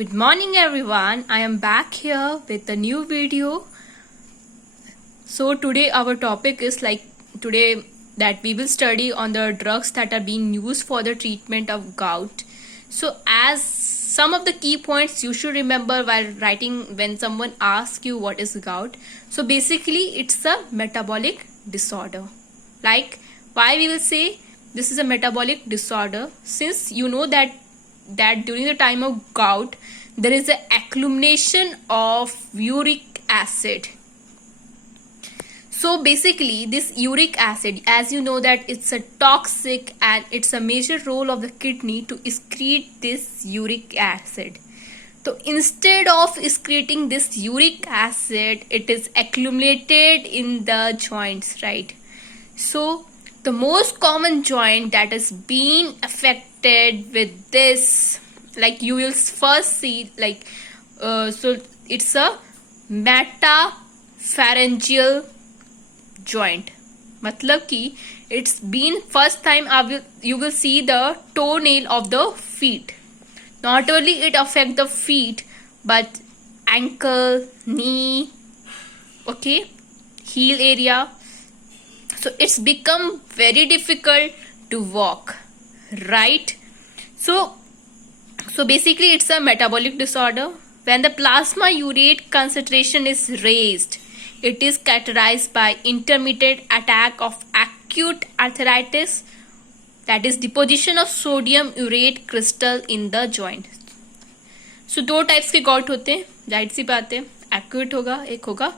Good morning everyone. I am back here with a new video. So today our topic is today that we will study on the drugs that are being used for the treatment of gout. So as some of the key points you should remember while writing when someone asks you what is gout. So basically it's a metabolic disorder. Like why we will say this is a metabolic disorder, since you know that during the time of gout there is an accumulation of uric acid. So basically this uric acid, as you know that it's a toxic and it's a major role of the kidney to excrete this uric acid. So instead of excreting this uric acid, it is accumulated in the joints, right? So the most common joint that is being affected with this, like you will first see so it's a metapharyngeal joint. मतलब कि it's been first time you will see the toenail of the feet. Not only it affect the feet but ankle, knee, okay, heel area. So it's become very difficult to walk, right? So basically it's a metabolic disorder. When the plasma urate concentration is raised, it is characterized by intermittent attack of acute arthritis, that is deposition of sodium urate crystal in the joint. So दो types के got होते हैं, जाहिर सी बात है, acute होगा, एक होगा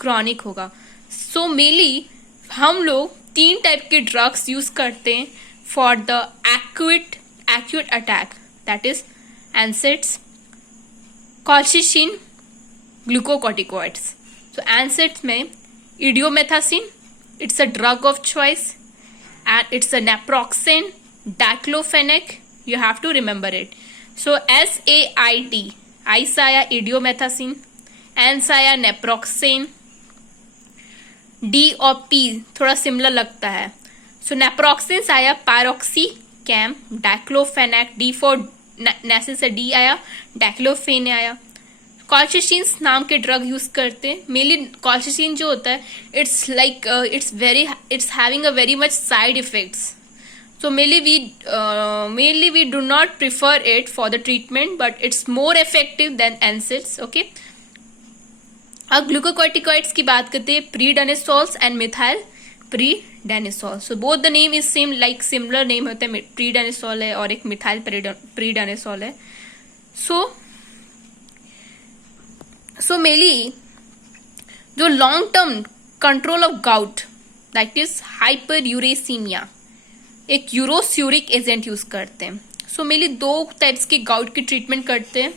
क्रॉनिक होगा. सो मेनली हम लोग तीन टाइप के ड्रग्स यूज करते हैं for the acute attack, that is NSAIDs, colchicine, glucocorticoids. So NSAIDs में indomethacin, it's a drug of choice, and it's a naproxen, diclofenac, you have to remember it. So SAID, I से आया indomethacin, N से आया naproxen, D और P थोड़ा similar लगता है. So naproxen से आया piroxicam, diclofenac, D for नेसिन से डी आया, डाइक्लोफेन आया. कॉल्चिसिन नाम के ड्रग यूज करते हैं. मेनली कॉल्चिसिन जो होता है it's having a very much side effects. So mainly we do not prefer it for the treatment, but it's more effective than NSAIDs. Okay. अब ग्लूकोकॉर्टिकॉइड्स की बात करते हैं, prednisolones and methyl prednisolone. So both the name is same, like similar name होता है, prednisolone है और एक मिथाइल प्रीडानिसोल है. सो मेनली जो long term control of gout, that is hyperuricemia, एक यूरोस्यूरिक एजेंट यूज करते हैं. सो मेनली दो टाइप्स के गाउट की ट्रीटमेंट करते हैं,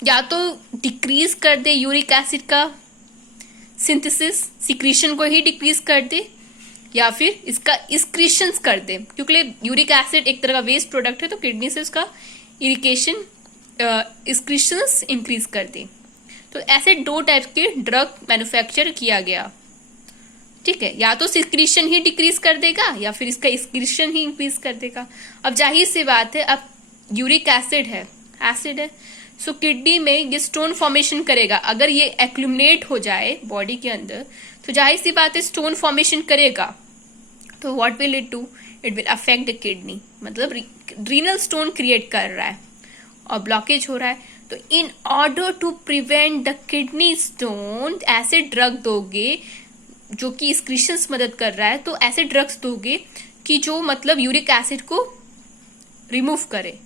या तो डिक्रीज कर दे यूरिक एसिड का सिंथेसिस, सिक्रीशन को ही डिक्रीज कर दे, या फिर इसका एक्सक्रीशन कर दे, क्योंकि यूरिक एसिड एक तरह का वेस्ट प्रोडक्ट है, तो किडनी से उसका इरिकेशन एक्सक्रीशन इंक्रीज कर दे. तो ऐसे दो टाइप के ड्रग मैन्युफैक्चर किया गया, ठीक है. या तो सिक्रीशन ही डिक्रीज कर देगा या फिर इसका एक्सक्रीशन ही इंक्रीज कर देगा. अब जाहिर सी बात है, अब यूरिक एसिड है, सो किडनी में ये स्टोन फॉर्मेशन करेगा. अगर ये एक्यूमुलेट हो जाए बॉडी के अंदर तो जाहिर सी बात है स्टोन फॉर्मेशन करेगा. तो what will it do? It will affect the kidney, मतलब रीनल स्टोन क्रिएट कर रहा है और ब्लॉकेज हो रहा है. तो in order to prevent the kidney stone, ऐसे ड्रग दोगे जो कि एक्सक्रीशंस मदद कर रहा है, तो ऐसे ड्रग्स दोगे कि जो मतलब यूरिक एसिड को रिमूव करे.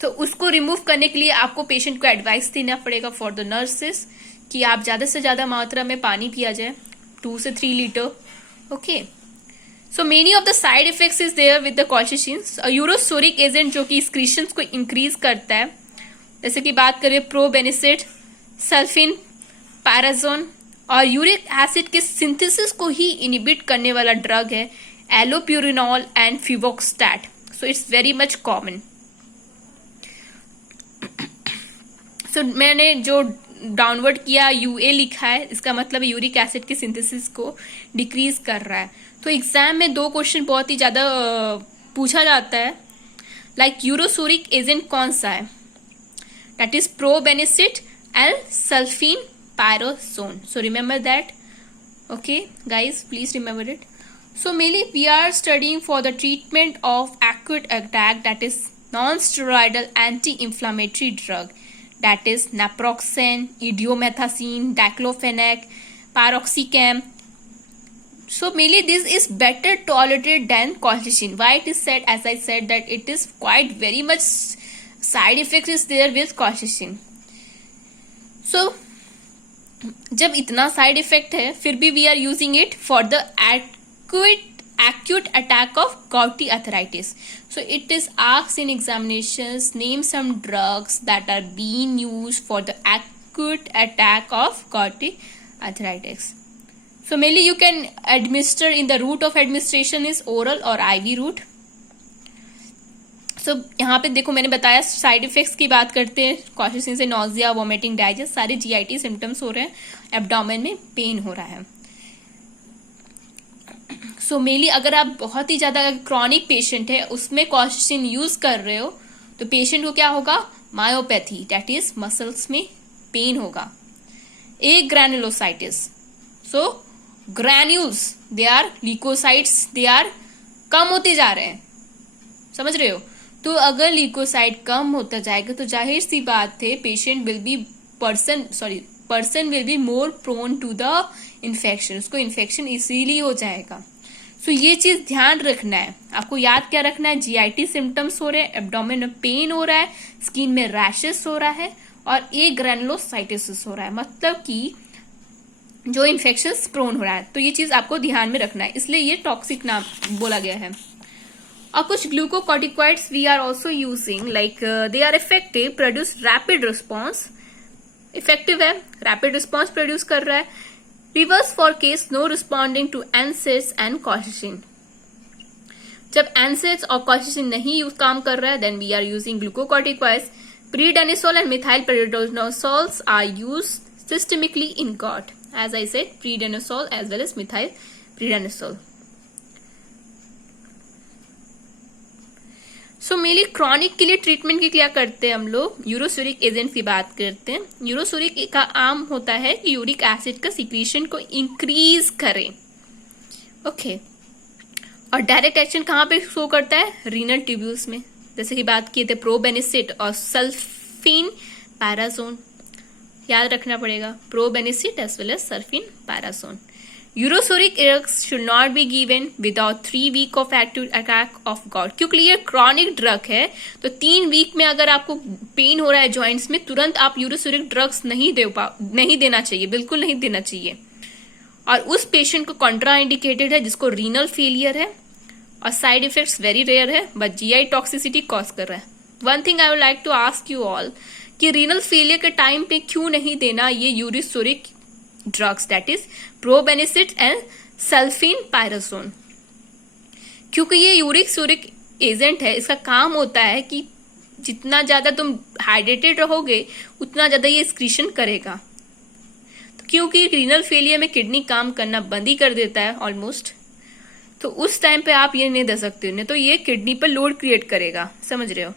तो उसको रिमूव करने के लिए आपको पेशेंट को एडवाइस देना पड़ेगा फॉर द नर्सेस कि आप ज़्यादा से ज़्यादा मात्रा में पानी पिया जाए, 2 से 3 litre. Okay. So many of the side effects is there with the colchicine. Uricosuric agent जो कि एक्सक्रीशंस को इंक्रीज करता है, जैसे कि बात करें प्रोबेनिसिड, सल्फिन, पैराजोन, और यूरिक एसिड के सिंथेसिस को ही इनिबिट करने वाला ड्रग है allopurinol and febuxostat. So it's very much common. So मैंने जो डाउनवर्ड किया UA लिखा है, इसका मतलब यूरिक एसिड के सिंथेसिस को डिक्रीज कर रहा है. तो एग्जाम में 2 क्वेश्चन बहुत ही ज्यादा पूछा जाता है, लाइक यूरोसोरिक एजेंट कौन सा है, that is probenecid and sulfenpyrazone. So remember that. Okay guys, please remember it. So mainly we are studying for the treatment of acute attack, that is non-steroidal anti-inflammatory drug, that is naproxen, idomethacin, diclofenac, piroxicam. So mainly this is better tolerated than colchicine. Why it is said, as I said, that it is quite very much side effects is there with colchicine. So जब इतना side effect है फिर भी we are using it for the acute attack of gouty arthritis. So it is asked in examinations, name some drugs that are being used for the acute attack of gouty arthritis. So mainly you can administer, in the route of administration is oral or IV route. So यहाँ पे देखो मैंने बताया side effects की बात करते हैं. Colchicine से नॉजिया, वॉमिटिंग, डाइजेस्ट, सारे GIT सिम्टम्स हो रहे हैं, एब्डोमेन में पेन हो रहा है. सो मेनली अगर आप बहुत ही ज्यादा क्रॉनिक पेशेंट है उसमें कॉल्चिसिन यूज कर रहे हो तो पेशेंट को क्या होगा, मायोपैथी, दैट इज मसल्स में पेन होगा. Agranulocytosis, so granules they are leukocytes, they are कम होते जा रहे हैं, समझ रहे हो. तो अगर ल्यूकोसाइट कम होता जाएगा तो जाहिर सी बात है patient will be person will be more prone to the infection, उसको इन्फेक्शन इजीली हो जाएगा. सो ये चीज ध्यान रखना है. आपको याद क्या रखना है, GIT सिम्टम्स हो रहे हैं, एब्डोमेन में पेन हो रहा है, स्किन में रैशेस हो रहा है और एक ग्रैनुलोसाइटिस हो रहा है, मतलब कि जो इन्फेक्शन प्रोन हो रहा है. तो ये चीज आपको ध्यान में रखना है, इसलिए ये टॉक्सिक नाम बोला गया है. और कुछ glucocorticoids we are also using, like they are effective, produce rapid response. Effective है, रैपिड रिस्पॉन्स प्रोड्यूस कर रहा है. Reverse for case no responding to NSAIDs and colchicine. जब NSAIDs और कॉल्चिसिन नहीं काम कर रहा है then we are using glucocorticoids. Prednisolone and methyl prednisolones are used systemically in gout. As I said, prednisol as well as methyl prednisol. So mainly chronic के लिए treatment की क्या करते हैं हम लोग, यूरोसूरिक एजेंट की बात करते हैं. यूरोसूरिक का आम होता है कि यूरिक एसिड का सिक्रीशन को इंक्रीज करें. ओके और डायरेक्ट एक्शन कहाँ पे शो करता है, रीनल ट्यूब्यूल्स में. जैसे कि बात किए थे प्रोबेनिसिड और सल्फेनपैराजोन, याद रखना पड़ेगा, probenecid as well as sulfinpyrazone. Uricosuric drugs should not be given without 3 week of active attack of gout. क्योंकि ये क्रॉनिक ड्रग है तो 3 वीक में अगर आपको पेन हो रहा है जॉइंट्स में, तुरंत आप यूरोसूरिक ड्रग्स नहीं देना चाहिए, बिल्कुल नहीं देना चाहिए. और उस पेशेंट को कॉन्ट्रा इंडिकेटेड है जिसको रीनल फेलियर है और साइड इफेक्ट्स वेरी रेयर है बट GI टॉक्सिसिटी कॉज कर रहा है. One thing I would like to ask you all कि रीनल फेलियर के टाइम पे क्यों नहीं देना ये uricosuric drugs, that is probenecid and sulfinpyrazone. क्योंकि ये यूरिक सूरिक एजेंट है, इसका काम होता है कि जितना ज्यादा तुम हाइड्रेटेड रहोगे उतना ज्यादा ये एक्सक्रीशन करेगा. तो क्योंकि रीनल फेलियर में किडनी काम करना बंद ही कर देता है ऑलमोस्ट, तो उस टाइम पे आप ये नहीं दे सकते हो, नहीं तो ये किडनी पर लोड क्रिएट करेगा, समझ रहे हो.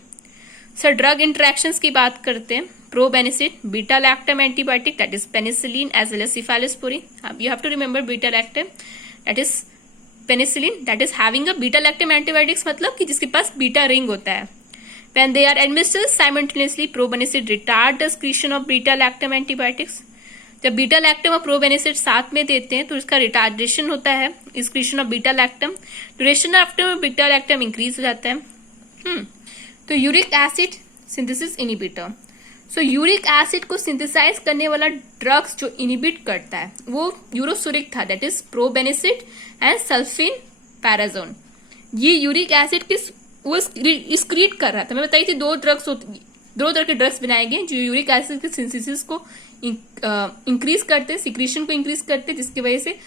सर ड्रग इंटरेक्शंस की बात करते हैं. Probenecid beta lactam antibiotic, that is penicillin as well as cephalosporin. You have to remember beta lactam that is penicillin, that is having a beta lactam antibiotics, मतलब कि जिसके पास बीटा रिंग होता है. When they are administered simultaneously probenecid retard the excretion of beta lactam antibiotics. जब beta lactam और probenecid साथ में देते हैं तो इसका रिटार्डेशन होता है, excretion of beta lactam. Duration after beta lactam increase हो जाता है. तो यूरिक एसिड सिंथेसिस इनिबिटर. सो यूरिक एसिड को सिंथेसाइज करने वाला ड्रग्स जो इनिबिट करता है वो यूरोसूरिक था, दैट इज प्रोबेनिसिड एंड सल्फेनपैराजोन. ये यूरिक एसिड किस वो एक्सक्रीट कर रहा था. मैं बताई थी दो तरह के ड्रग्स बनाए गए जो यूरिक एसिड के सिंथेसिस को इंक्रीज करते, सिक्रीशन को इंक्रीज करते, जिसकी वजह से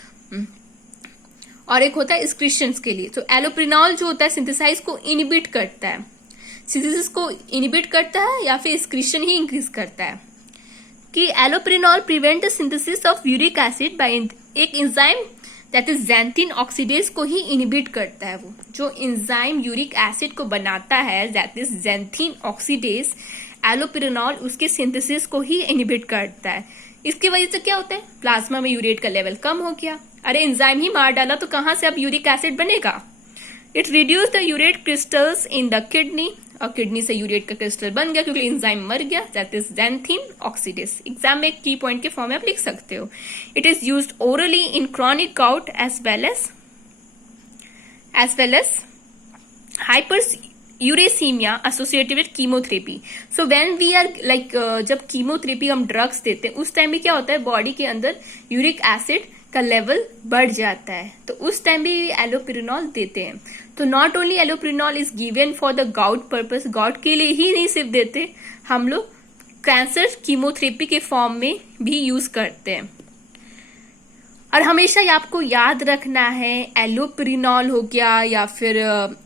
और एक होता है एक्सक्रीशंस के लिए. तो एलोप्रिनॉल जो होता है सिंथेसाइज को इनिबिट करता है, सिंथेसिस को इनिबिट करता है या फिर एक्सक्रीशन ही इंक्रीज करता है. कि allopurinol prevent the synthesis of uric acid by एक enzyme that is xanthine oxidase को ही इनिबिट करता है. वो जो एंजाइम यूरिक एसिड को बनाता है दैट इज ज़ैंथीन ऑक्सीडेज एलोपिरेनॉल उसके सिंथेसिस को ही इनहिबिट करता है। इसकी वजह से क्या होता है, प्लाज्मा में यूरेट का लेवल कम हो गया। अरे एंजाइम ही मार डाला तो कहां से अब यूरिक एसिड बनेगा। It reduce the urate crystals in the kidney, और किडनी से यूरेट का क्रिस्टल बन गया क्योंकि एंजाइम मर गया, that is xanthine oxidase. Exam में एक की पॉइंट के फॉर्म में आप लिख सकते हो। It is used orally in chronic gout as well as hyperuricemia associated with chemotherapy. So when we are like जब कीमोथेरेपी हम ड्रग्स देते हैं उस टाइम भी क्या होता है, बॉडी के अंदर यूरिक एसिड का लेवल बढ़ जाता है, तो उस टाइम भी एलोपिरेनॉल देते हैं। तो not only allopurinol is given for the gout purpose, gout के लिए ही नहीं सिर्फ देते, हम लोग कैंसर कीमोथेरेपी के फॉर्म में भी यूज करते हैं। और हमेशा ये आपको याद रखना है, एलोपिरेनॉल हो गया या फिर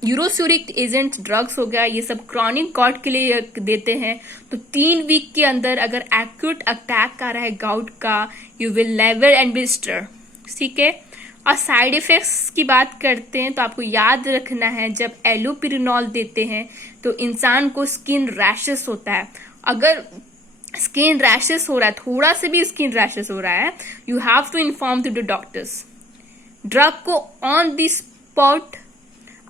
यूरोस्यूरिक एजेंट ड्रग्स हो गया, ये सब क्रॉनिक गाउट के लिए देते हैं। तो 3 वीक के अंदर अगर एक्यूट अटैक आ रहा है गाउट का, यू विल नेवर एडमिनिस्टर, ठीक है। और साइड इफेक्ट्स की बात करते हैं तो आपको याद रखना है, जब एलोपिरेनॉल देते हैं तो इंसान को स्किन रैशेस होता है। अगर स्किन रैशेस हो रहा है, थोड़ा से भी स्किन रैशेस हो रहा है, you have to inform to the doctors. Drug को ऑन द स्पॉट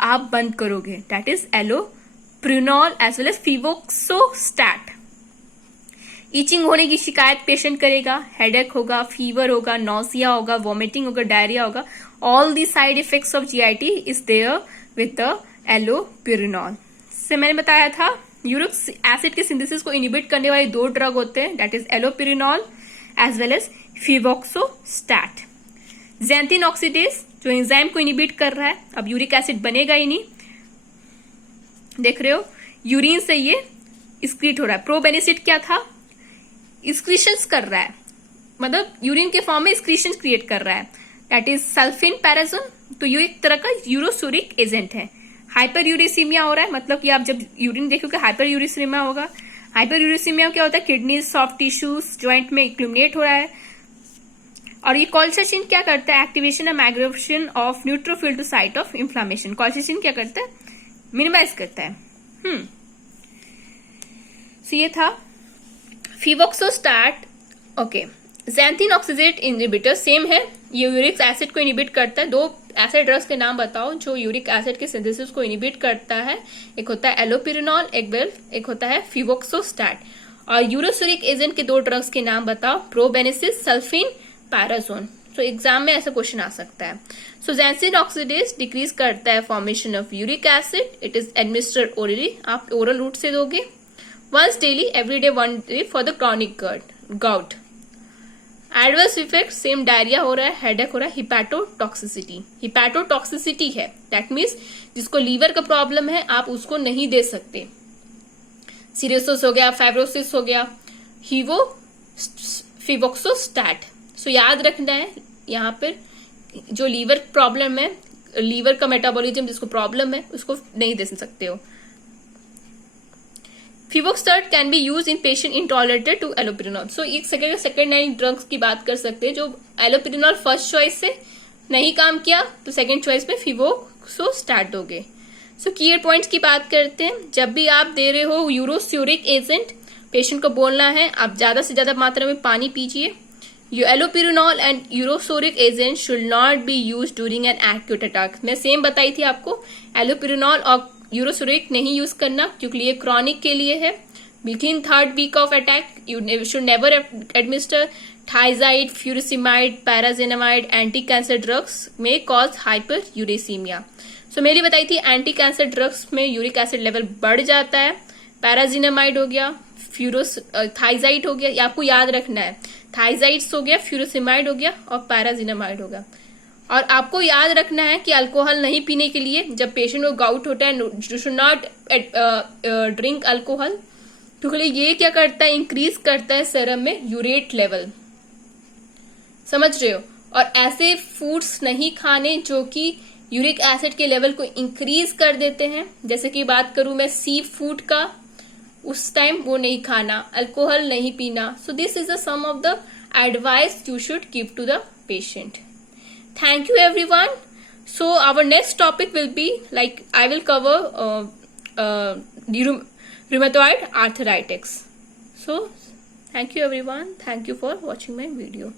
आप बंद करोगे, that is allopurinol as well as febuxostat. Itching होने की शिकायत पेशेंट करेगा, हेडेक होगा, फीवर होगा, नॉसिया होगा, वॉमिटिंग होगा, डायरिया होगा। All the side effects of GIT is there with the allopurinol. से मैंने बताया था यूरिक एसिड के सिंथेसिस को इनहिबिट करने वाले 2 ड्रग होते हैं, that is allopurinol as well as febuxostat. xanthine oxidase जो एंजाइम को इनहिबिट कर रहा है, अब यूरिक एसिड बनेगा ही नहीं, देख रहे हो यूरिन से ये एक्सक्रीट हो रहा है। प्रोबेनिसिड क्या था, एक्सक्रीशंस कर रहा है, मतलब यूरिन के फॉर्म में एक्सक्रीशन क्रिएट कर रहा है, दैट इज सल्फिन पैराजोन। तो ये एक तरह का यूरोस्यूरिक एजेंट है। हाइपर यूरिसीमिया हो रहा है, मतलब कि आप जब यूरिन देखोगे हाइपर यूरिसीमिया होगा। हाइपर यूरिसीमिया क्या होता है, किडनी, सॉफ्ट टिश्यूज, ज्वाइंट में एक्यूमुलेट हो रहा है। और ये कॉल्सिसिन क्या करता है, activation and migration of neutrophil to site of inflammation. Colchicine क्या करता है, मिनिमाइज करता है। सो ये था febuxostat. Okay, xanthine oxidase inhibitor same है, ये यूरिक एसिड को इनहिबिट करता है। 2 ऐसे ड्रग्स के नाम बताओ जो यूरिक एसिड के सिंथेसिस को इनहिबिट करता है। एक होता है एलोपिरेनॉल, एक होता है फेविक्सोस्टैट। और यूरोस्यूरिक एजेंट के 2 ड्रग्स के नाम बताओ, प्रोबेनिसिस, सल्फिन पैराजोन। तो एग्जाम में ऐसा क्वेश्चन आ सकता है। सो xanthine ऑक्सीडेस डिक्रीज करता है formation of uric acid. It is administered orally, आप ओरल रूट से दोगे, once daily, every day, 1 day for the chronic gout. Adverse effect same, diarrhoea हो रहा है, हेडेक हो रहा है, हिपैटोटॉक्सिसिटी है, दैट मीन्स जिसको लीवर का प्रॉब्लम है आप उसको नहीं दे सकते। सीरोसिस हो गया, फाइब्रोसिस हो गया, फेविक्सोस्टैट। सो याद रखना है यहाँ पर जो लीवर प्रॉब्लम है, लीवर का मेटाबॉलिज्म जिसको प्रॉब्लम है उसको नहीं दे सकते हो। Febuxostat can be use in patient intolerated to allopurinol. So एक सेकेंड लाइन ड्रग्स की बात कर सकते हैं, जो एलोपिरेनॉल फर्स्ट चॉइस से नहीं काम किया तो सेकेंड चॉइस में फेविक्सोस्टैट दोगे। सो की पॉइंट्स की बात करते हैं, जब भी आप दे रहे हो यूरोस्यूरिक एजेंट, पेशेंट को बोलना है आप ज्यादा से ज्यादा मात्रा में पानी पीजिए। Your allopurinol and uricosuric agent should not be use during an acute attack. मैं सेम बताई थी आपको, एलोपिरेनॉल और यूरोसोरिक नहीं यूज करना क्योंकि ये क्रॉनिक के लिए है। Within 3rd week of attack you should never administer thiazide, furosemide, pyrazinamide. Anti cancer drugs में कॉज हाइपर यूरेसीमिया। सो मेरी बताई थी एंटी कैंसर ड्रग्स में यूरिक एसिड लेवल बढ़ जाता है। पैराजेनामाइड हो गया, थाइजाइड हो गया, ये आपको याद रखना है। थाइजाइड्स हो गया, फ्यूरोसिमाइड हो गया और पैराजेनामाइड हो गया। और आपको याद रखना है कि अल्कोहल नहीं पीने के लिए, जब पेशेंट को गाउट होता है you should not drink alcohol, क्योंकि ये क्या करता है, इंक्रीज करता है सेरम में यूरेट लेवल, समझ रहे हो। और ऐसे फूड्स नहीं खाने जो कि यूरिक एसिड के लेवल को इंक्रीज कर देते हैं, जैसे कि बात करूं मैं सी फूड का, उस टाइम वो नहीं खाना, अल्कोहल नहीं पीना। So this is the some of the advice you should give to the patient. Thank you everyone. So our next topic will be, like, I will cover rheumatoid arthritis. So thank you everyone. Thank you for watching my video.